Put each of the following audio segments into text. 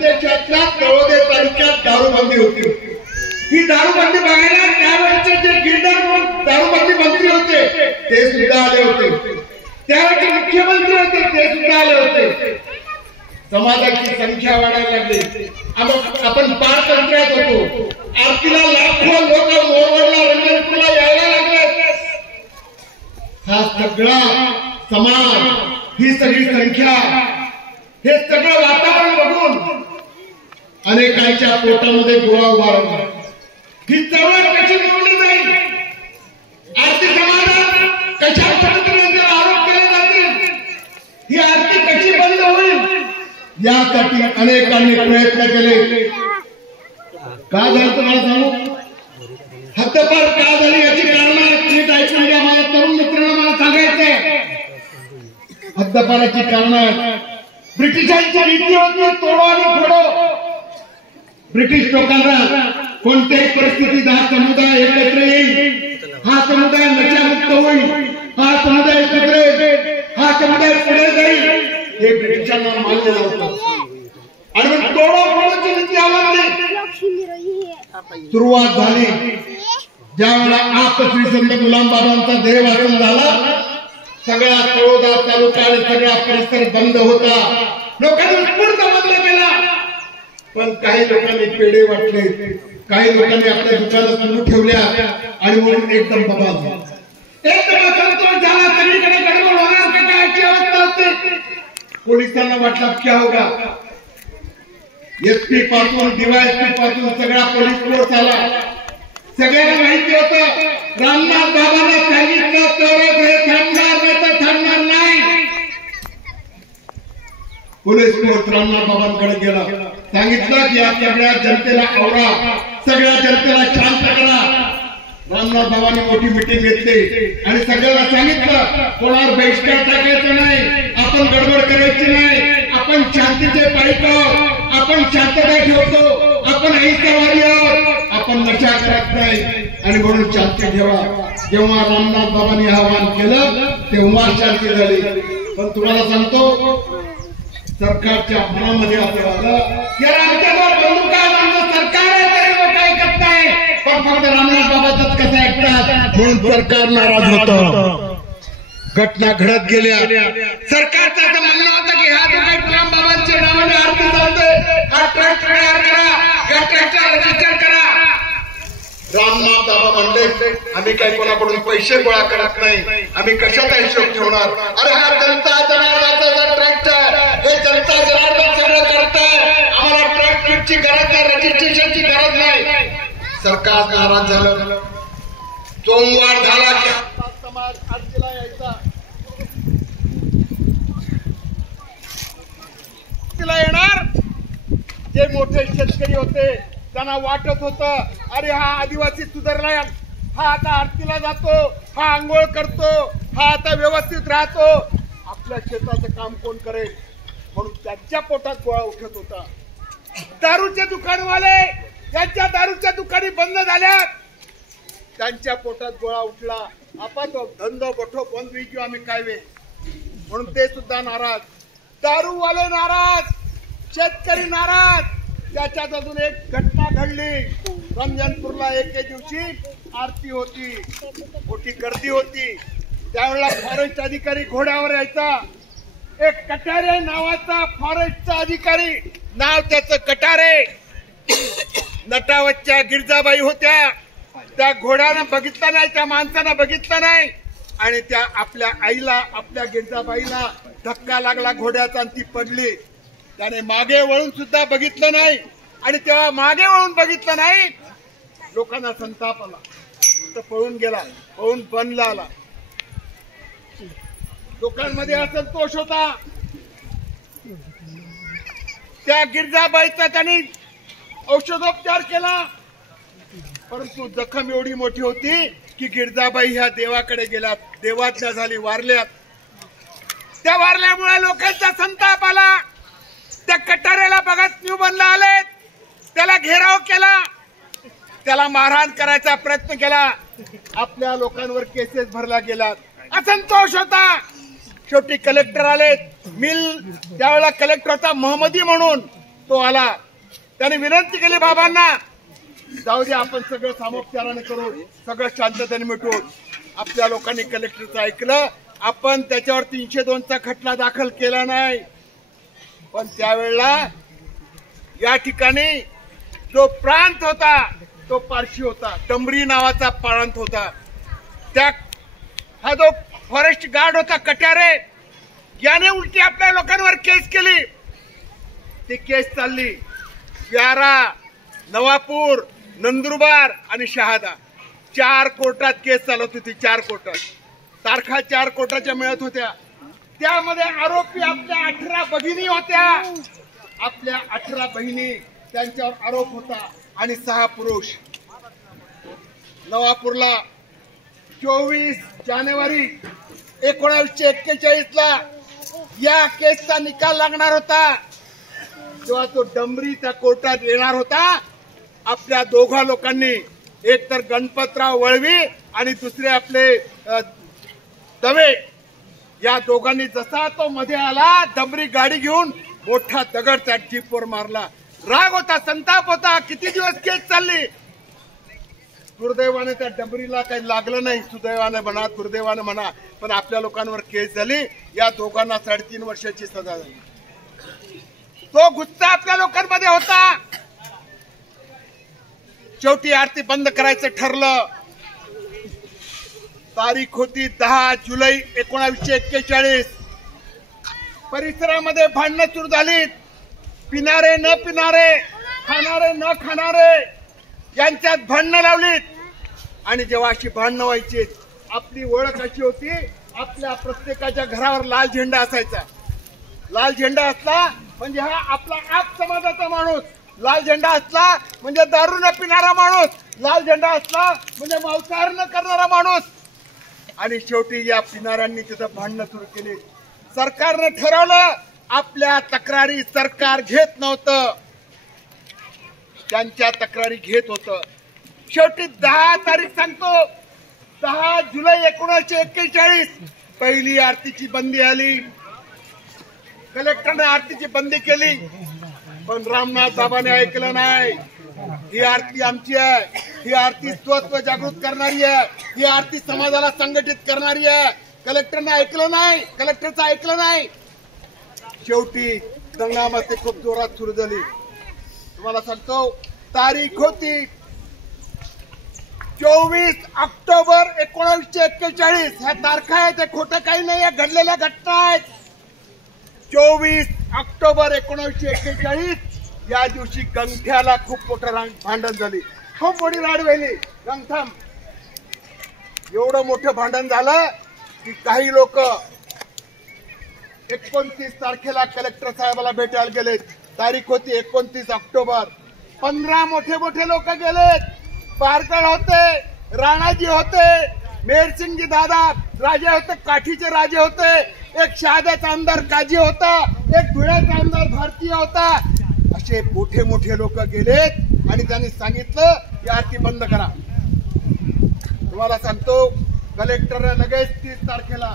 खानदेशातल्या तळोदे तालुक्यात दारूबंदी होती. ही दारूबंदी बघायला त्यावेळेचे जे गिरदार दारूबंदी मंत्री होते ते सुद्धा आले होते. त्यावेळेचे मुख्यमंत्री होते ते सुद्धा आले होते. समाजाची संख्या वाढायला लागली. आपण पारतंत्र्यात होतो. आरतीला लाखो लोक मोरवडला रंगपूरला यायला लागले. हा सगळा समाज, ही सगळी संख्या, हे सगळं वातावरण बघून अनेकांच्या पोटामध्ये गोळा उभारला. ही चळवळ कशी निवडली जाईल, आरती समाजात कशा पद्धतीने आरोप केले जातील, ही आरती कशी बंद होईल यासाठी अनेकांनी प्रयत्न केले. का झालं तुम्हाला सांगू, हद्दपार का झाली याची कारण नीट ऐकून घ्या. मला तरुण मित्रांना मला सांगायचंय, हद्दपाराची कारण ब्रिटिशांची नीती होती तोडो आणि फोडो. ब्रिटिश लोकांना कोणत्याही परिस्थितीत हा समुदाय एकत्र येईल, हा समुदाय नशामुक्त होईल, हा समुदाय सुधरेल, हा समुदाय पुढे जाईल, हे ब्रिटिशांना मान्य नव्हतं. आणि तोडो फोडोची नीती आवडली. सुरुवात झाली ज्यावेळेला आपश्री संत गुलामबाबांचा देहवासन झाला. सगळा तळोदा तालुका आणि सगळा परिसर बंद होता. लोकांनी उत्स्फूर्त बंद केला. पण काही लोकांनी पेढे वाटले, काही लोकांनी आपल्या दुकानं सुरू ठेवल्या आणि म्हणून एकदम बबाद झाला. एकदम संतोष झाला. सगळीकडे गडबड होणार की काय अशी अवस्था होती. पोलिसांना वाटलं क्या होगा. एसपी पासून डीवायएसपी पासून सगळा पोलीस फोर्स आला. सगळ्यांना माहिती होतं रामनाथ बाबांना सांगितलं तरच हे थांबणार, नाही तर थांबणार नाही. पोलीस फोर्स रामनाथ बाबांकडे गेला. सांगितलं की या सगळ्या जनतेला आवरा, सगळ्या जनतेला शांत करा. रामनाथ बाबांनी मोठी मिटिंग घेतली आणि सगळ्यांना सांगितलं कोणावर बहिष्कार टाकायचा नाही, आपण गडबड करायची नाही, आपण शांतीचे पाईक आहोत, आपण शांतता ठेवतो, आपण अहिंसावादी आहोत, आपण नशा करत नाही आणि म्हणून शांती ठेवा. जेव्हा रामनाथ बाबांनी आवाहन केलं तेव्हा शांती झाली. पण तुम्हाला सांगतो सरकारच्या मनामध्ये असं वाटलं की आमच्यावर बंदूक आहे, आमचं सरकार आहे तरी लोक ऐकत नाही. पण फक्त रामनाथ बाबाच कसं ऐकतात म्हणून सरकार नाराज होतं. घटना घडत गेल्या. सरकारचं असं म्हणणं होतं की ह्या जो गुलाम बाबांच्या नावाने आरती चालते, हा ट्रस्ट तयार करा, या ट्रस्टला रजिस्टर करा. रामनाथ बाबा म्हणले आम्ही काही कोणाकडून पैसे गोळा करत नाही, आम्ही कशाचा हिशोब ठेवणार. अरे हा जनता जनार्दनाचा ट्रस्ट आहे, हे जनता जनार्दन सगळं करताय, आम्हाला ट्रस्टची गरज नाही, रजिस्ट्रेशनची गरज नाही. सरकार नाराज झालं. सोमवार झाला की समाज आरतीला यायचा. तिला येणार जे मोठे शेतकरी होते त्यांना वाटत होतं अरे हा आदिवासी सुधारलाय, हा आता आरतीला जातो, हा आंघोळ करतो, हा आता व्यवस्थित राहतो, आपल्या शेताचं काम कोण करेल म्हणून त्यांच्या पोटात गोळा उठत होता. दारूचे दुकानवाले यांच्या दारूच्या दुकानी बंद झाल्या, त्यांच्या पोटात गोळा उठला. आपण तो धंदा मोठो बंद होई किंवा आम्ही काय वे म्हणून ते सुद्धा नाराज. दारूवाले नाराज, शेतकरी नाराज. त्याच्यात अजून एक घटना घडली. रंजनपूरला एके दिवशी आरती होती, मोठी गर्दी होती. त्यावेळेला फॉरेस्ट अधिकारी घोड्यावर यायचा. एक कटारे नावाचा फॉरेस्टचा अधिकारी, नाव त्याचं कटारे. नटावतच्या गिरजाबाई होत्या. त्या घोड्यानं बघितलं नाही, त्या माणसानं बघितलं नाही आणि त्या आपल्या आईला, आपल्या गिरजाबाईला धक्का लागला घोड्याचा आणि ती पडली. त्याने मागे वळून सुद्धा बघितलं नाही आणि तेव्हा मागे वळून बघितलं नाही, लोकांना संताप आला, तर पळून गेला, पळून बनला आला. लोकांमध्ये असंतोष होता. त्या गिरजाबाईचा त्यांनी औषधोपचार केला, परंतु जखम एवढी मोठी होती की गिरजाबाई ह्या देवाकडे गेल्या, देवाज्ञा झाली, वारल्यात. त्या वारल्यामुळे लोकांचा संताप आला. त्या कटाऱ्याला बघत न्यूबनला आले, त्याला घेराव केला, त्याला मारहाण करायचा प्रयत्न केला. आपल्या लोकांवर केसेस भरला गेला. असंतोष होता. शेवटी कलेक्टर आले. मिल त्यावेळेला कलेक्टर होता महमदी म्हणून, तो आला. त्याने विनंती केली बाबांना, जाऊ दे आपण सगळं सामोपचाराने करू, सगळं शांततेने मिटवू. आपल्या लोकांनी कलेक्टरचं ऐकलं. आपण त्याच्यावर 302चा खटला दाखल केला नाही. पण त्यावेळेला या ठिकाणी जो प्रांत होता तो पारशी होता, डंबरी नावाचा प्रांत होता. हा जो फॉरेस्ट गार्ड होता कट्यारे, याने उलटी आपल्या लोकांवर केस केली. ती केस चालली व्यारा, नवापूर, नंदुरबार आणि शहादा. 4 कोर्टात केस चालत होती. 4 कोर्टात तारखा 4 कोर्टाच्या मिळत होत्या. त्यामध्ये आरोपी आपल्या 18 भगिनी होत्या. आपल्या 18 बहिणी, त्यांच्यावर आरोप होता आणि 6 पुरुष. नवापूरला 24 जानेवारी 1941 ला या केसचा निकाल लागणार होता. तेव्हा तो डंबरी त्या कोर्टात येणार होता. आपल्या दोघा लोकांनी, एक तर गणपतराव वळवी आणि दुसरे आपले दवे, या दोघांनी जसा तो मध्ये आला, डंबरी गाडी घेऊन मोठा दगड त्या जीपवर मारला. राग होता, संताप होता. किती दिवस केस चालली. दुर्दैवाने त्या डंबरीला काही लागलं नाही. सुदैवाने म्हणा, दुर्दैवाने म्हणा, पण आपल्या लोकांवर केस झाली. या दोघांना 3.5 वर्षाची सजा झाली. तो गुस्सा आपल्या लोकांमध्ये होता. शेवटी आरती बंद करायचं ठरलं. तारीख होती 10 जुलै 1941. परिसरामध्ये भांडणं सुरू झालीत. पिणारे न पिणारे, खाणारे न खाणारे यांच्यात भांडणं लावलीत. आणि जेव्हा अशी भांडणं व्हायची, आपली ओळख अशी होती, आपल्या प्रत्येकाच्या घरावर लाल झेंडा असायचा. लाल झेंडा असला म्हणजे हा आपला आप समाजाचा माणूस. लाल झेंडा असला म्हणजे दारू न पिणारा माणूस. लाल झेंडा असला म्हणजे मांसाहार न करणारा माणूस. आणि शेवटी या पिणाऱ्यांनी तिथं भांडणं सुरू केली. सरकारने ठरवलं, आपल्या तक्रारी सरकार घेत नव्हतं, त्यांच्या तक्रारी घेत होतं. शेवटी 10 तारीख सांगतो, 10 जुलै 1941 पहिली आरतीची बंदी आली. कलेक्टरने आरतीची बंदी केली, पण रामनाथ बाबांनी ऐकलं नाही. ही आरती आमची आहे. ही आरती स्वत्व जागृत करणारी आहे. ही आरती समाजाला संघटित करणारी आहे. कलेक्टरने ऐकलं नाही. कलेक्टरचं ऐकलं नाही. शेवटी दंगामस्ती खूप जोरात सुरू झाली. तुम्हाला सांगतो, तारीख होती 24 ऑक्टोबर 1941. ह्या तारखा आहेत, ते खोटं काही नाही, या घडलेल्या घटना आहेत. 24 ऑक्टोबर 1941 या दिवशी गंठ्याला खूप मोठं भांडण झाली. खूप मोठी राड व्हायली. गंठम एवढं मोठं भांडण झालं की काही लोक 29 तारखेला कलेक्टर साहेबाला भेटायला गेलेत. तारीख होती 29 ऑक्टोबर. 15 मोठे मोठे लोक गेलेत. पारकर होते, राणाजी होते, मेहरसिंगजी दादा राजे होते, काठीचे राजे होते, एक शहाद्याचा आमदार काजी होता, एक धुळ्याचा आमदार भारतीय होता. असे मोठे मोठे लोक गेलेत आणि त्यांनी सांगितलं की आरती बंद करा. तुम्हाला सांगतो, कलेक्टरने लगेच 30 तारखेला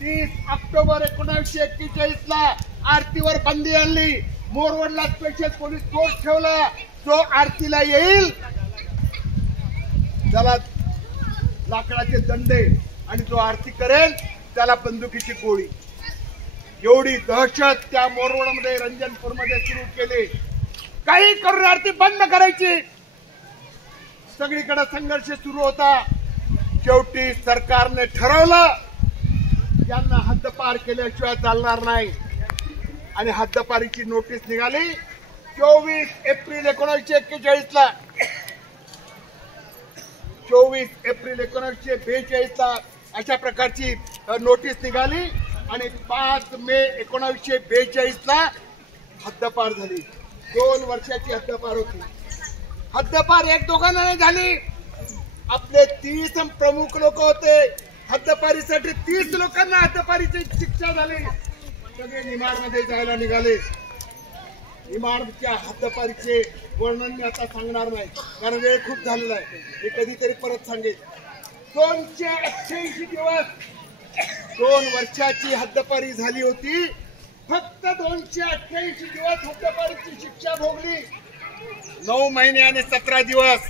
30 ऑक्टोबर 1941 ला आरतीवर बंदी आणली. मोरवडला स्पेशल पोलीस फोर्स ठेवला. जो आरतीला येईल त्याला लाकडाचे दंडे आणि जो आरती करेल त्याला बंदुकीची गोळी. एवढी दहशत त्या मोरवडमध्ये, रंजनपूरमध्ये सुरू केली. काही करून आरती बंद करायची. सगळीकडे संघर्ष सुरू होता. शेवटी सरकारने ठरवलं, यांना हद्दपार केल्याशिवाय चालणार नाही. आणि हद्दपारीची नोटीस निघाली 24 एप्रिल 1941 ला. 24 एप्रिल 1942 ला अशा प्रकारची नोटीस निघाली आणि 5 मे 1942 ला हद्दपार झाली. 2 वर्षाची हद्दपार होती. हद्दपार 1-2 नाही झाली. आपले 30 प्रमुख लोक होते. हद्दपारीसाठी 30 लोकांना हद्दपारीची शिक्षा झाली. सगळे निमाडमध्ये जायला निघाले. निमाडच्या हद्दपारीचे वर्णन मी आता सांगणार नाही, कारण वेळ खूप झालेला आहे. मी कधीतरी परत सांगेन. 288 दिवस 2 वर्षाची हद्दपारी झाली होती. फक्त 288 दिवस हद्दपारीची शिक्षा भोगली. 9 महिने आणि 17 दिवस.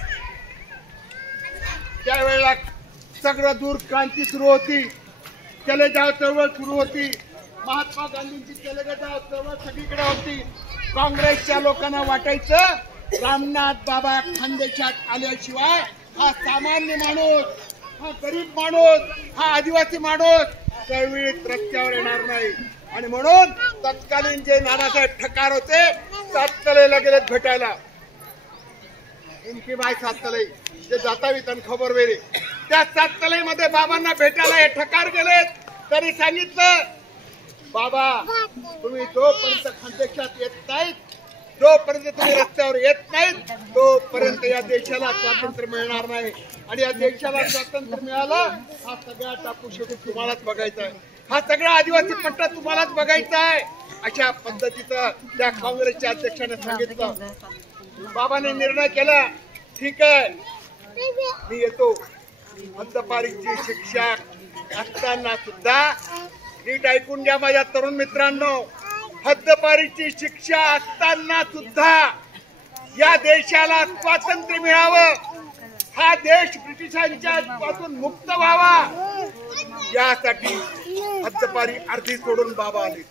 त्यावेळेला सगळं दूर क्रांती सुरू होती. चले जाव चळवळ सुरू होती. महात्मा गांधींची चले जाव चळवळ सगळीकडे होती. काँग्रेसच्या लोकांना वाटायचं रामनाथ बाबा खानदेशात आल्याशिवाय हा सामान्य माणूस, हा गरीब माणूस, हा आदिवासी माणूस चळवळीत रस्त्यावर येणार नाही. आणि म्हणून तत्कालीन जे नानासाहेब ठकार होते साततलेला गेलेत भेटायला. इनकी बाय साततलई जे जातावी तन खबर वेळी त्या साततलईमध्ये बाबांना भेटायला हे ठकार गेलेत. तरी सांगितलं बाबा तुम्ही जोपर्यंत खानदेशात येत नाहीत, जोपर्यंत तुम्ही रस्त्यावर येत नाहीत तोपर्यंत या देशाला स्वातंत्र्य मिळणार नाही. आणि या देशाला स्वातंत्र्य मिळालं हा सगळा टापू शेवटी तुम्हालाच बघायचा आहे. हा सगळा आदिवासी पट्टा तुम्हालाच बघायचा आहे. अशा पद्धतीचं त्या काँग्रेसच्या अध्यक्षाने सांगितलं. बाबाने निर्णय केला ठीक आहे मी येतो. हद्दपारीची शिक्षा असताना सुद्धा नीट ऐकून घ्या माझ्या तरुण मित्रांनो, हद्दपारीची शिक्षा असताना सुद्धा या देशाला स्वातंत्र्य मिळावं, हा देश ब्रिटिशांच्या पासून मुक्त व्हावा यासाठी हद्दपारी अर्धी सोडून बाबा आले.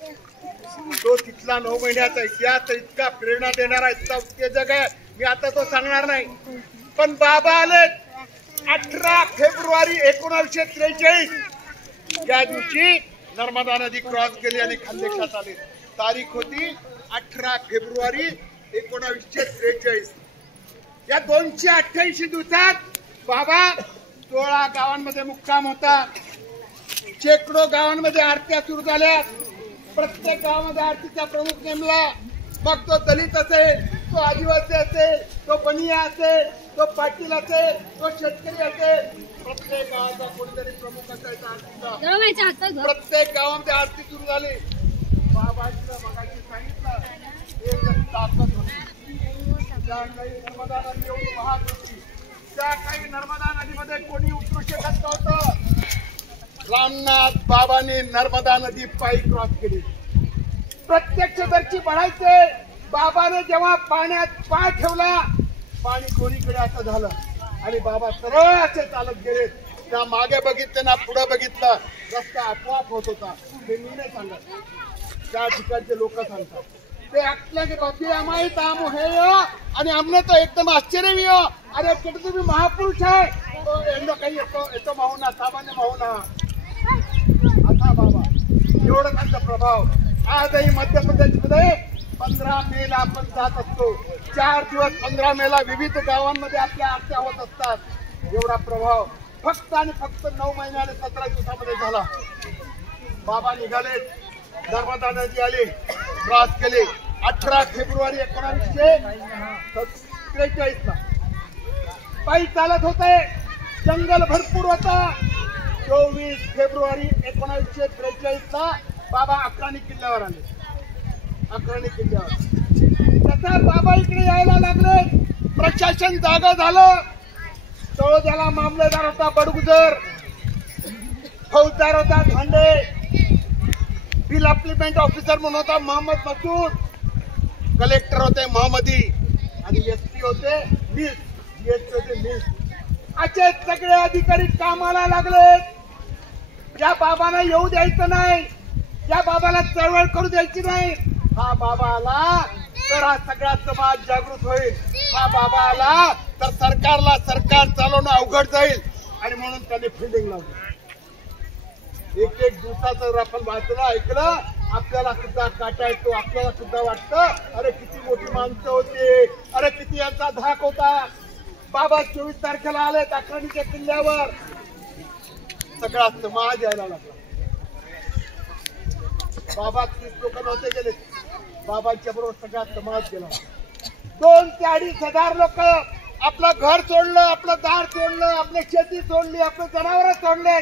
तो तिथला 9 महिन्याचा इतिहास इतका प्रेरणा देणारा इतका उत्तेजक आहे मी आता तो सांगणार नाही. पण बाबा आले 18 फेब्रुवारी 1943 या दिवशी नर्मदा नदी क्रॉस केली आणि खानदेशात आले. तारीख होती 18 फेब्रुवारी 1943. या 288 दिवसात बाबा 16 गावांमध्ये मुक्काम होता. शेकडो गावांमध्ये आरत्या सुरू झाल्या. प्रत्येक गावामध्ये आरतीचा प्रमुख नेमला. मग तो दलित असेल, तो आदिवासी असेल, तो बनिया असेल, तो पाटील असेल, तो शेतकरी असेल, प्रत्येक गावाचा कोणतरी प्रमुख असायचा आरतीचा. प्रत्येक गावामध्ये आरती सुरू झाली. बाबांचं मगाशी सांगितलं एक ताकद होती. ज्या काही नर्मदा नदी एवढी वाहत होती त्या काही नर्मदा नदीमध्ये कोणी उतरू शकत नव्हतं. रामनाथ बाबांनी नर्मदा नदी पायी क्रॉस केली. प्रत्यक्षदर्शी म्हणायचे बाबाने जेव्हा पाण्यात पाय ठेवला पाणी कोणीकडे असं झालं आणि बाबा सरळ असे चालत गेले. त्या मागे बघितलं ना पुढे बघितलं रस्ता आपोआप होत होता. हे मी नाही सांगत, त्या ठिकाणचे लोक सांगतात. ते ऐकलं की बाबी आम्ही काम हे आणि आमने तो एकदम आश्चर्य हो अरे कुठे तुम्ही महापुरुष आहे तो यांना काही येतो माहुना सामान्य माहुना. आता बाबा एवढा त्यांचा प्रभाव आजही मध्य प्रदेशमध्ये 15 मेला आपण जात असतो. 4 दिवस 15 मेला विविध गावांमध्ये आपल्या आरत्या होत असतात. एवढा प्रभाव फक्त आणि फक्त 9 महिने आणि 17 दिवसामध्ये झाला. बाबा निघाले, नर्मदा नदी आली, क्रॉस केली. 18 फेब्रुवारी 1943 ला पायी चालत होते. जंगल भरपूर होता. 24 फेब्रुवारी 1943 ला बाबा अक्राणी किल्ल्यावर आले. अक्राणी किल्ल्यावर तसा बाबा इकडे यायला लागले. प्रशासन जागा झालं. तळोद्याला मामलेदार होता बडगुजर, फौजदार होता धांडे, बिल अप्लिमेंट ऑफिसर म्हणून होता मोहम्मद मसूद, कलेक्टर होते मोहम्मदी आणि एसपी होते मिस, होते मिस. असे सगळे अधिकारी कामाला लागले. या बाबाला येऊ द्यायचं नाही, या बाबाला चळवळ करू द्यायची नाही. हा बाबा आला तर हा सगळा समाज जागृत होईल. हा बाबा आला तर सरकार चालवणं अवघड जाईल. आणि म्हणून त्यांनी फिल्डिंग लावली. एक दिवसाचं जर आपण वाचलं ऐकलं आपल्याला सुद्धा काटा येतो. आपल्याला सुद्धा वाटतं अरे किती मोठी माणसं होती, अरे किती यांचा धाक होता. बाबा 24 तारखेला आले अक्राणीच्या किल्ल्यावर. सगळा समाज यायला लागला. बाबा 30 लोक नव्हते गेले, बाबांच्या बरोबर सगळा समाज गेला. 2 ते 2.5 हजार लोक आपलं घर सोडलं, आपलं दार सोडलं, आपली शेती सोडली, आपले जनावर सोडले.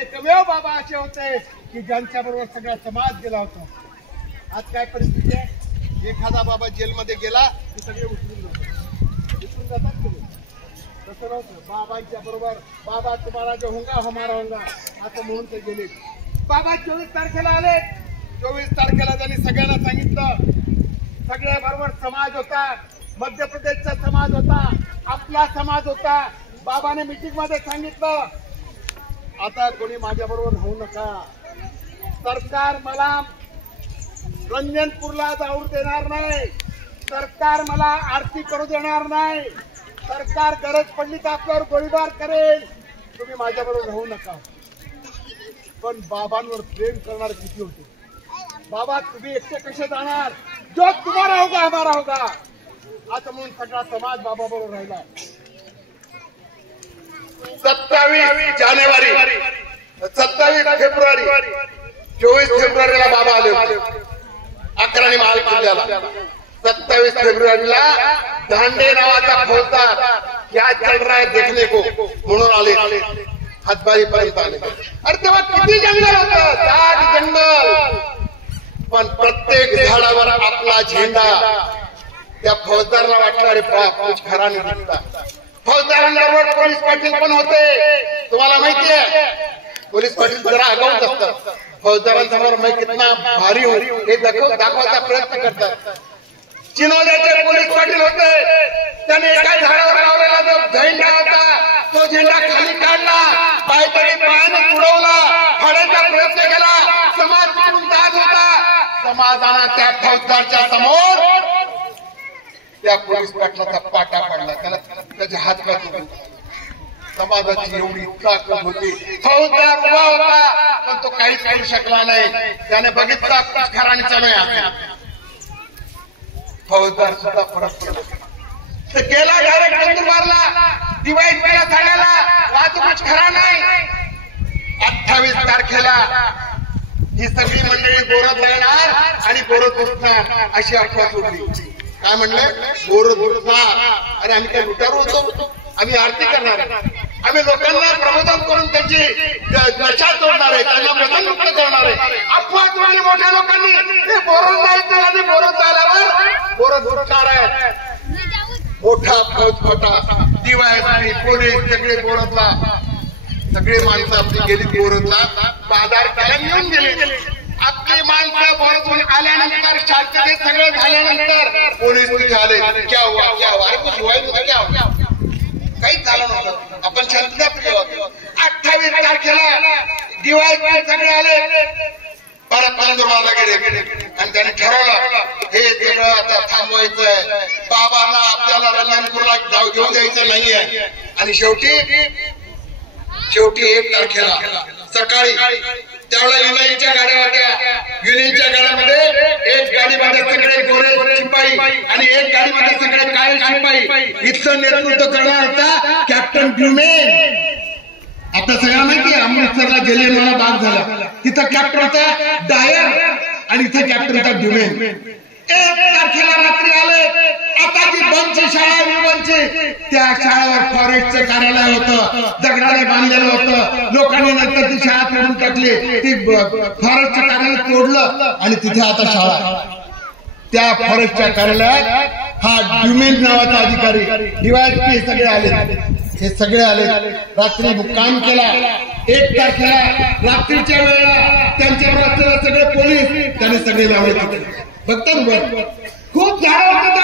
एकमेव बाबा असे होते की ज्यांच्या बरोबर सगळा समाज गेला होता. आज काय परिस्थिती आहे? एखादा बाबा जेलमध्ये गेला की सगळे उठून जातात. तसं नव्हतं. बाबांच्या बरोबर बाबा तुम्हाला जो होंगा हमारा होंगा असं म्हणून ते गेले. बाबा 24 तारखेला आले. 24 तारखेला त्यांनी सगळ्यांना सांगितलं, सगळ्या बरोबर समाज होता, मध्य प्रदेशचा समाज होता, आपला समाज होता. बाबाने मीटिंग मध्ये सांगितलं, आता कोणी माझ्या बरोबर राहू नका. सरकार मला रंजनपूरला जाऊ देणार नाही, सरकार मला आरती करू देणार नाही, सरकार गरज पडली तर आपल्यावर गोळीबार करेल, तुम्ही माझ्या बरोबर राहू नका. पण बाबांवर प्रेम करणार किती होते. बाबा तुम्ही एकटे कसे जाणार, जो तुम्हारा होगा हमारा होगा. आता म्हणून सगळा समाज बाबा बरोबर राहिला. 27 जानेवारी 27 फेब्रुवारी 24 फेब्रुवारीला बाबा आले होते अकराणी महाल किल्ल्याला. 27 फेब्रुवारीला दांडे नावाचा फौजदार क्या चल रहा है देखने को म्हणून आले, हातबारी पर्यंत आले. अरे तेव्हा किती जंगल होतं, दाट जंगल, पण प्रत्येक झाडावर आपला झेंडा. त्या फौजदाराला वाटलं अरे बाप कुछ खरा नाही दिसता. फौजदारांबरोबर पोलीस पाटील पण होते. तुम्हाला माहिती आहे पोलीस पाटील जरा आगाऊच असतात. फौजदारांसमोर मैं कितना भारी हूं हे दाखवायचा प्रयत्न करतात. चिनोल्याचे पोलीस पाटील होते, त्याने एका झाडावर लावलेला जो झेंडा होता तो झेंडा खाली काढला, काहीतरी पायाने उडवला, फाडायचा प्रयत्न केला. समाज कुठून जात होता, समाजानं त्या फौजदारच्या समोर त्या पोलीस पाटलाचा पाटा पडला, त्याचे हात काढून. समाजाची एवढी ताकद होती. फौजदार उभा होता पण तो काहीच करू शकला नाही. त्याने बघितला खरा चालू आहे. फौजदार सुद्धा परत पडला, गेला डायरेक्ट नंदुरबारला, डिवाइस केला ठाण्याला, वाहतूकच खरा नाही. 28 तारखेला ही सगळी मंडळी बोरत जाणार आणि बोरत उठणार अशी अफवा सोडली. काय म्हणले, बोरत उठणार. अरे आम्ही काय लुटारू होतो, आम्ही आरती करणार आहे, आम्ही लोकांना प्रबोधन करून त्यांची नशा तोडणार आहे, त्यांना व्यसनमुक्त करणार आहे. अफवा सोडली मोठ्या लोकांनी, ते बोरत जायचं आणि बोरत झाल्यावर बोरत उठणार आहे. मोठा फौजफाटा, दिवाळी पोलीस सगळे बोरतला, सगळे माणसं आपली गेली बोरतला, बाजार केला घेऊन गेले. आपली माणसं बोरतून आल्यानंतर शांततेत सगळं झाल्यानंतर पोलीस तिथे आले. क्या हुआ क्या हुआ, अरे कुछ हुआ नहीं, क्या हुआ, काहीच झालं नव्हतं, आपण शांतता प्रिय होतो. 28 तारखेला दिवाळी सगळे आले, परत नंदुरबारला गेले आणि त्यांनी ठरवलं हे सगळं आता थांबवायचंय, बाबांना आपल्याला रंजनपूरला जाऊ घेऊन द्यायचं नाहीये. आणि शेवटी 1 तारखेला सकाळी, त्यावेळेला युनियनच्या गाड्या होत्या, युनियनच्या गाड्यामध्ये एक गाडीमध्ये सगळे गोरे शिपाई आणि एक गाडीमध्ये सगळे काळे शिपाई. इथलं नेतृत्व करणार होता कॅप्टन ड्युमेन. आता सगळ्यांना माहिती आहे अमृतसरला जलियांवाला बाग झाला, तिथं कॅप्टन होता डायर आणि इथं कॅप्टन होता ड्युमेन. 1 तारखेला रात्री आले. आता जी बंदची शाळा विमानची, त्या शाळेवर फॉरेस्टचं कार्यालय होतं, दगडाने बांधलेलं होतं. लोकांनी नंतर ती शाळा तोडून टाकली, ती फॉरेस्टचं कार्यालय तोडलं आणि तिथे आता शाळा. त्या फॉरेस्टच्या कार्यालयात हा ड्युमेन नावाचा अधिकारी, डीवायएसपी सगळे आले, हे सगळे आले. रात्री मुक्काम केला. 1 तारखेला रात्रीच्या वेळेला त्यांच्याबरोबर सगळे पोलीस त्याने सगळे लावले होते. बघतात बरं, खूप झाडं होती,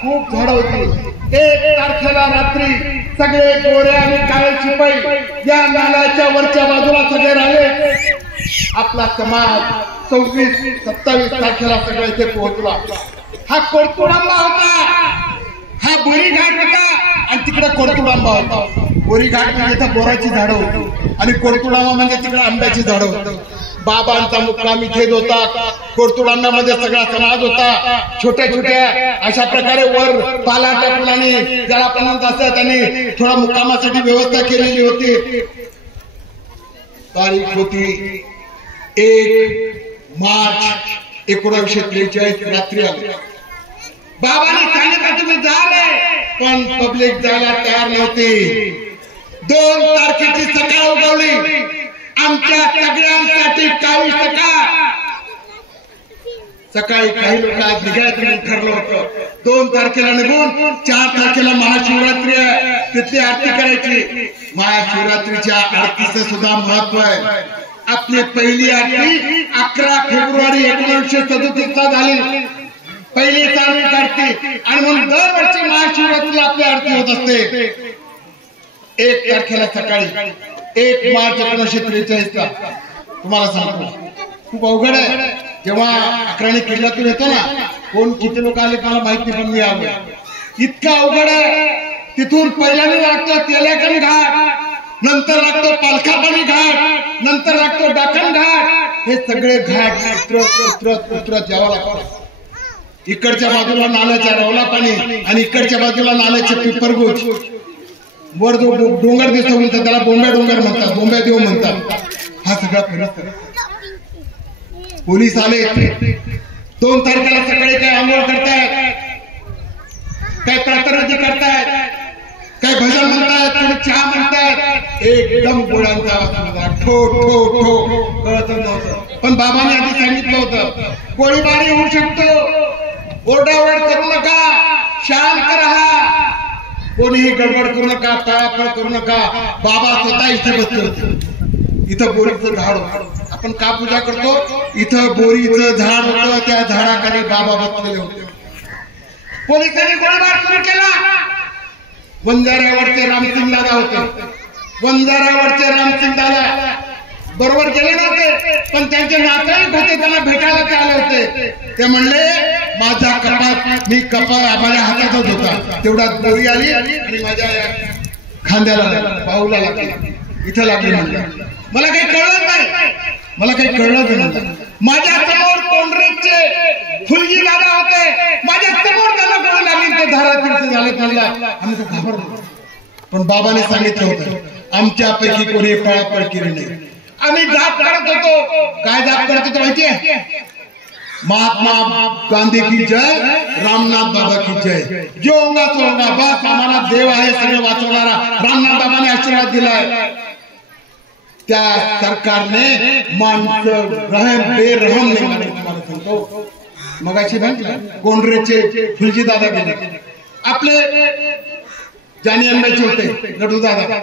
खूप झाडं होती. 1 तारखेला रात्री सगळे गोरे आणि काळे शिपाई या नाल्याच्या वरच्या बाजूला सगळे राहिले. आपला समाज 26-27 तारखेला सगळे इथे पोहोचला. हा कोरतुडांबा होता, हा बोरी घाट होता आणि तिकडे कोरतुडांबा होता. बोरी घाट म्हणजे इथं बोराची झाडं होती आणि कोरतुडांबा म्हणजे तिकडे आंब्याची झाडं होती. बाबांचा मुक्काम इथेच होता. कोरतुडांब्यामध्ये सगळा समाज होता. छोट्या छोट्या अशा प्रकारे वर पालाच्या फुलांनी ज्याला आपण म्हणत असं त्यांनी थोडा मुक्कामासाठी व्यवस्था केलेली होती. तारीख होती 1 मार्च 1943 रात्री आली. बाबांनी सांगितलं तुम्ही जाल, पण पब्लिक जायला तयार नव्हती. 2 तारखेची सकाळ उगवली. आमच्या सगळ्यांसाठी काळी सकाळी काही लोक आज निघायचं म्हणून ठरलं होतं. 2 तारखेला निघून 4 तारखेला महाशिवरात्री आहे, तिथली आरती करायची. महाशिवरात्रीच्या आरतीचं सुद्धा महत्व आहे. आपली पहिली आरती 11 फेब्रुवारी 1937 झाली. पहिली सार्वजनिक आरती. आणि म्हणून दरवर्षी महाशिवरात्रीला आपली आरती होत असते 1 तारखेला सकाळी 1 मार्च 1943 ला. तुम्हाला सांगतो खूप अवघड आहे. जेव्हा अकराणी किल्ल्यातून येतो ना, कोण किती लोक आले मला माहिती नाही, पण मी आलो. इतका अवघड आहे. तिथून पहिल्यांदा लागतो तेलेकन घाट, नंतर लागतो पालखापाणी घाट, नंतर लागतो डाकण घाट. हे सगळे घाट उतरत यावं लागतं. इकडच्या बाजूला नाल्याच्या रवला पाणी आणि इकडच्या बाजूला नाल्याचे पिपरगुज. वर जो डोंगर दिसतो म्हणतात त्याला बोंब्या डोंगर म्हणतात, बोंब्या देव म्हणतात. हा सगळा परिसर. पोलीस आले. 2 तारखेला सकाळी काय आंघोळ करतायत, काय प्रार्थना करतायत, काय भजन म्हणतायत, कोणी चहा म्हणतायत. एकदम गोळ्यांचा आवाज, ठो ठो ठो, कळत नव्हतं. पण बाबांनी आधी सांगितलं होतं गोळीबारी होऊ शकतो, ओरडाओरड करू नका, शांत राहा, कोणीही गडबड करू नका, पळापळ करू नका. बाबा स्वतः इथे बसले होते. इथं बोरीचं झाड होतं. आपण का पूजा करतो? इथं बोरीचं झाड होतं, त्या झाडाखाली बाबा बसलेले होते. पोलिसांनी गोळीबार सुरू केला. वंजाऱ्यावरचे रामसिंग दादा होते. वंजाऱ्यावरचे रामसिंग दादा बरोबर गेले नव्हते, पण त्यांचे नातेवाईक होते, त्यांना भेटायला ते आले होते. ते म्हणले माझा कपात, मी कपात माझ्या हातातच होता, तेवढ्यात गोळी आली आणि माझ्या खांद्याला बाहूला लागली, इथं लागली. म्हणलं मला काही कळलं नाही, मला काही कळलं नाही. माझ्या समोर कोंडरेचे फुलजी दादा होते, माझ्या समोर त्यांना गोळी लागली, ते धारातीर्थ झाले. म्हणला आम्ही तर घाबरलो. पण बाबाने सांगितलं होतं आमच्यापैकी कोणी पळापळ केली नाही. आम्ही जाप करत होतो. काय जाप करत होतो माहितीये? महात्मा गांधी की जय, रामनाथ बाबा की जय, जो होगा तो होगा. बस आम्हाला देव आहे सगळं वाचवणारा. रामनाथ बाबाने आशीर्वाद दिलाय. त्या सरकारने माणसं बेरहम नाही. तुम्हाला सांगतो मगाशी म्हटलं कोंडरेचे फुलजी दादा गेले, आपले जानी अंब्याचे होते नडू दादा,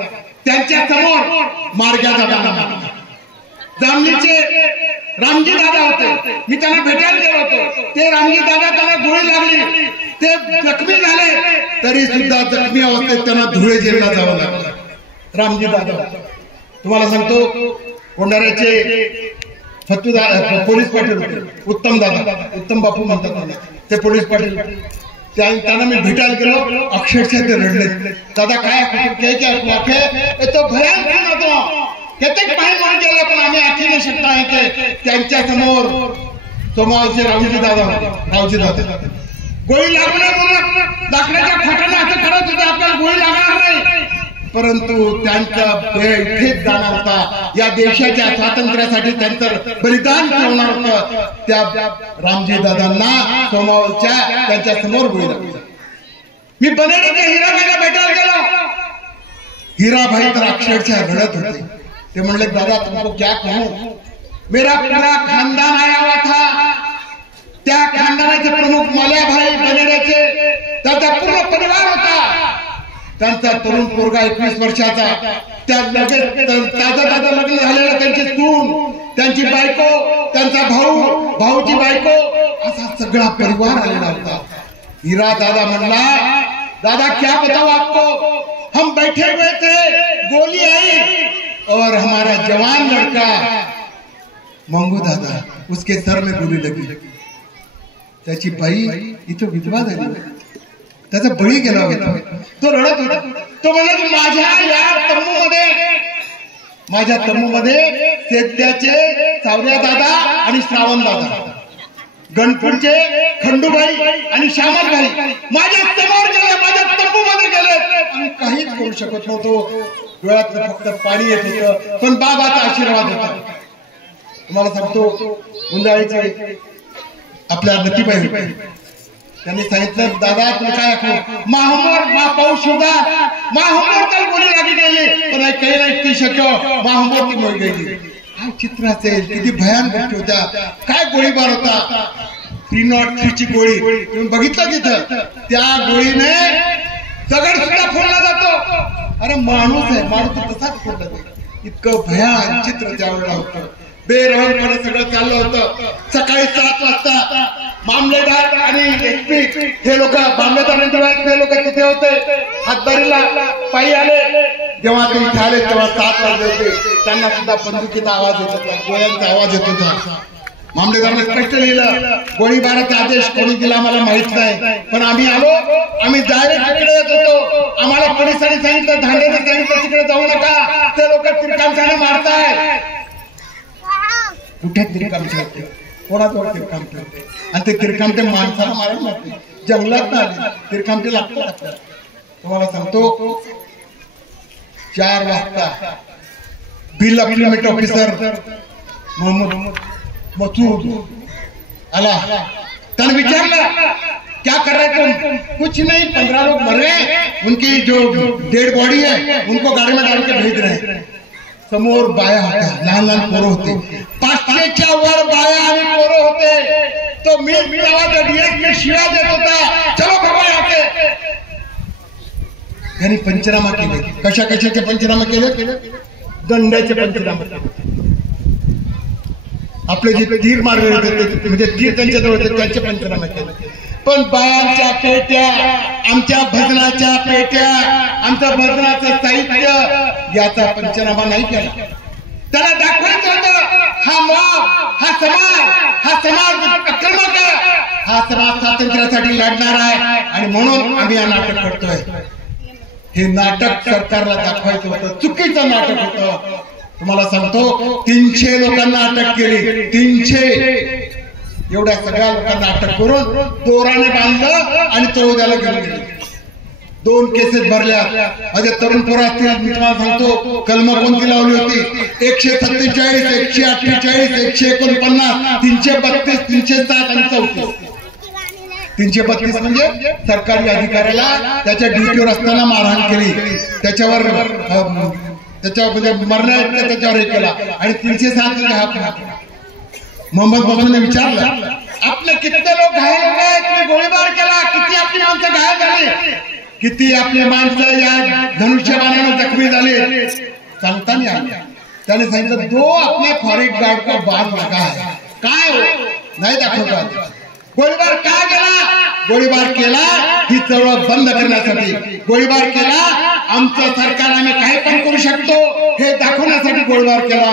त्यांच्या समोर मार्ग्या दादा, जामनीचे रामजी दादा होते. मी त्यांना भेटायला गेलो होतो. ते रामजी दादा त्यांना गोळी लागली, ते जखमी झाले, तरी सुद्धा जखमी अवस्थेत त्यांना धुळे जेलला जावं लागलं. रामजी दादा. तुम्हाला सांगतो कोंढाऱ्याचे पोलीस पाटील होते, उत्तम दादा, उत्तम बापू म्हणतात त्यांना, ते पोलीस पाटील. त्यांना मी भेटायला गेलो, अक्षरशः ते रडले. दादा काय तो भयानक होतो, कित्येक पाणी मारून गेला, पण आम्ही आखी नाही शकता आहे की त्यांच्या समोर सोमावरचे रावजी दादा होते. रावजी दादा गोळी लागणार म्हणून लाकडाच्या फाटाने असं करत होते आपल्याला गोळी लागणार नाही, परंतु त्यांचा वेळ इथेच जाणार होता. या देशाच्या स्वातंत्र्यासाठी त्यांचं बलिदान ठेवणार होतं. त्या रामजी दादांना सोमावरच्या त्यांच्या समोर गोळी लागली. मी बनेडीच्या हिराबाईला भेटायला गेलो. हिराबाई तर अक्षरशः रडत होते. ते म्हणले दादा तुमको क्या कहूं, मेरा पूरा खानदान आया हुआ था. त्या खानदानाचे प्रमुख मल्याभाई बनेड्याचे, त्याचा पूर्ण परिवार होता. त्यांचा तरुण पोरगा 21 वर्षाचा, त्या लगेच ताजा लग्न झालेला, त्यांची सून, त्यांची बायको, त्यांचा भाऊ, भाऊची बायको, असा सगळा परिवार आलेला होता. हीरा दादा म्हणला दादा क्या बताओ आपको, हम बैठे हुए थे, गोली आई और हमारा जवान लड़का मंगू दादा, उसके सर में गोली लगी. त्याची बाई इथं विधवा झाली, त्याचा बळी गेला होता. तो रडत होता. तो म्हणला माझ्या तम्मूमध्ये सेद्याचे सावऱ्या दादा आणि श्रावण दादा, गणपूरचे खंडूबाई आणि श्यामलबाई माझ्या समोर गेले, माझ्या तम्मूमध्ये गेले. आम्ही काहीच करू शकत नव्हतो. डोळ्यात फक्त पाणी येत होतं, पण बाबाचा आशीर्वाद होता. तुम्हाला सांगतो गुंजाळीचे आपल्या नतीबाई त्यांनी सांगितलं दादा तुला काय महामोर मा पाऊस होता, महामोर तर गोळी लागली गेली, पण काही नाही ती शक्य महामोर ती मर गेली. काय चित्र असेल, किती भयानक गोष्टी होत्या, काय गोळीबार होता. 303 ची गोळी तुम्ही बघितलं तिथं, त्या गोळीने दगड सुद्धा फोडला जातो. अरे माणूस आहे, माणूस तसाच फोडला जातो. इतकं भयान चित्र त्यावेळेला होतं. बेरहमपणे सगळं चाललं होतं. सकाळी 7 वाजता मामलेदार आणि एसपी हे लोक, मामलेदारांचे लोक तिथे होते. हातबारीला पायी आले. जेव्हा ते इथे आले तेव्हा 7 वाजले होते. त्यांना सुद्धा बंदुकीचा आवाज येत होता, गोळ्यांचा आवाज येत होता. मामलेदारांनी स्पष्ट लिहिलं, गोळीबाराचा आदेश कोणी दिला मला माहित नाही, पण आम्ही आलो. आम्ही डायरेक्ट तिकडे येत होतो. आम्हाला पोलिसांनी सांगितलं, धांडेने सांगितलं तिकडे जाऊ नका, ते लोक तिरकामशाने मारतायत. कुठे तिरकामशे होते, कोणाजवळ तिरकामटे होते? आणि ते तिरकामटे माणसाला मारायला लागते, जंगलात ना आले तिरकामटे लागतात आपल्याला. तुम्हाला सांगतो, 4 वाजता बिल अप्लिमेंट ऑफिसर मोहम्मद मसूद आला. त्याने विचारलं, क्या कर रहे तुम? कुछ नहीं, 15 लोग मरे, उनकी जो डेड बॉडी है उनको गाड़ी में डाल के भेज रहे हैं. समोर बाया होत्या, लहान लहान पोरं होते, 500च्या वर बाया आणि पोरं होते. तो मी आवाज डीएसपी शिवा देत होता, चलो बाबा याचे. यांनी पंचनामा केले. कशाचे पंचनामा केले? दंडाचे पंचनामा केले. आपले जे तीर मारले होते, म्हणजे तीर त्यांच्याजवळ होते, त्यांचे पंचनामा केले. पण बायांच्या पेट्या, आमच्या भजनाच्या पेट्या, आमचं भजनाचं साहित्य याचा पंचनामा नाही केला. त्याला दाखवायचं होतं, हा मॉब, हा समाज आक्रमक आहे, हा समाज स्वातंत्र्यासाठी लढणार आहे, आणि म्हणून आम्ही हा नाटक करतोय. हे नाटक सरकारला दाखवायचं होतं, चुकीचं नाटक होतं. तुम्हाला सांगतो, 300 लोकांना अटक केली. 300 एवढ्या सगळ्या लोकांना अटक करून दोराने बांधलं आणि चौद्याला घेऊन गेले. 2 केसेस भरल्या. माझे तरुण पोरं असतील, मी तुम्हाला सांगतो कलम कोणती लावली होती? 147, 148, 149, 332, 307 आणि 34. 332 म्हणजे सरकारी अधिकाऱ्याला त्याच्या ड्युटीवर असताना मारहाण केली, त्याच्यावर म्हणजे मरण्यात त्याच्यावर हे केला. आणि 307 म्हणजे हा मोहम्मद मसूदने विचारलं, आपले किती लोक घायल झाले, तुम्ही गोळीबार केला, किती आपली माणसं घायल झाली, किती आपले माणसं या धनुष्यबाणाने जखमी झाले? सांगता नाही आलं. त्याने सांगितलं, 2 अपने फॉरेस्ट गार्ड को बाण लगा है. काय हो नाही दाखवतात. गोळीबार का केला? गोळीबार केला ही चळवळ बंद करण्यासाठी. गोळीबार केला, आमचं सरकार आम्ही काही पण करू शकतो हे दाखवण्यासाठी गोळीबार केला.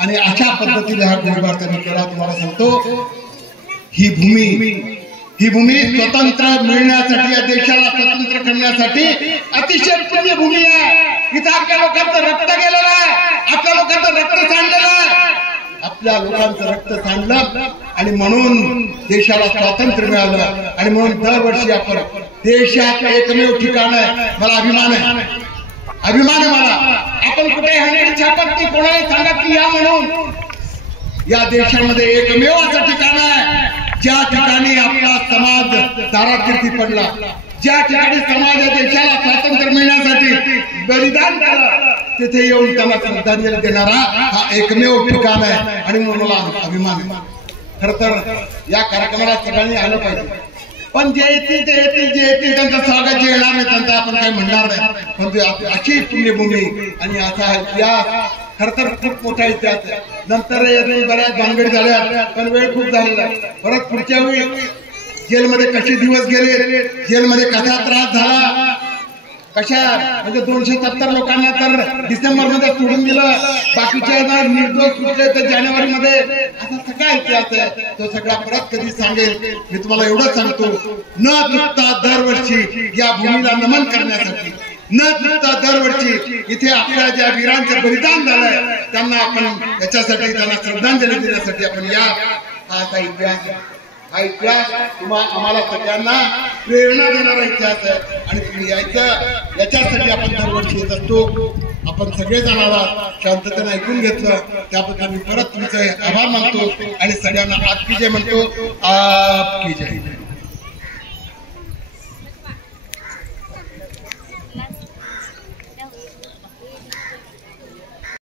आणि अशा पद्धतीने हा गोळीबार त्यांनी केला. तुम्हाला सांगतो, ही भूमी स्वतंत्र मिळण्यासाठी, या देशाला स्वतंत्र करण्यासाठी अतिशय पुण्य भूमी आहे. इथं आपल्या लोकांचं रक्त गेलेलं आहे, आपल्या लोकांचं रक्त सांडलेलं आहे, आपल्या लोकांचं रक्त सांडलं, आणि म्हणून देशाला स्वातंत्र्य मिळालं. आणि म्हणून दरवर्षी आपण देशात एकमेव ठिकाण आहे, मला अभिमान आहे मला. आपण कुठे हंडी छापत नाही, कोणाला सांगत नाही या म्हणून. या देशामध्ये एकमेव असं ठिकाण आहे ज्या ठिकाणी आपला समाज दारातीर्थी पडला, ज्या ठिकाणी समाज या देशाला स्वातंत्र्य मिळण्यासाठी बलिदान केलं, तिथे येऊन त्यांना श्रद्धांजली देणारा हा एकमेव ठिकाण आहे. आणि म्हणून मला अभिमान आहे. खर तर या कार्यक्रमाला सगळ्यांनी आलं पाहिजे. पण जे येतील त्यांचं स्वागत जे येणार नाही त्यांचं आपण काही म्हणणार नाही. पण अशी पुण्यभूमी आणि असा इतिहास, खर तर खूप मोठा इतिहास आहे. नंतर बऱ्याच भानगडी झाल्या, पण वेळ खूप झालेला. परत पुढच्या वेळी जेलमध्ये कसे दिवस गेले, जेलमध्ये कसा त्रास झाला, कशा म्हणजे 270 लोकांना तर डिसेंबरमध्ये सोडून दिलं, बाकीच्या निर्दोष सुटले तर जानेवारीमध्ये. असा सगळा इतिहास आहे, तो सगळा परत कधी सांगेल. मी तुम्हाला एवढंच सांगतो, न चुकता दरवर्षी या भूमीला नमन करण्यासाठी, न चुकता दरवर्षी इथे आपल्या ज्या वीरांचं बलिदान झालंय त्यांना आपण याच्यासाठी, त्यांना श्रद्धांजली देण्यासाठी आपण या. हा इतिहास, हा इतिहास आम्हाला सगळ्यांना प्रेरणा देणारा इतिहास आहे. आणि तुम्ही यायचं, याच्यासाठी आपण दरवर्षी येत असतो. आपण सगळे जणांना शांततेने ऐकून घेतलं त्याबद्दल मी परत तुमचे आभार मानतो आणि सगळ्यांना आपकी जय म्हणतो. आपकी जय.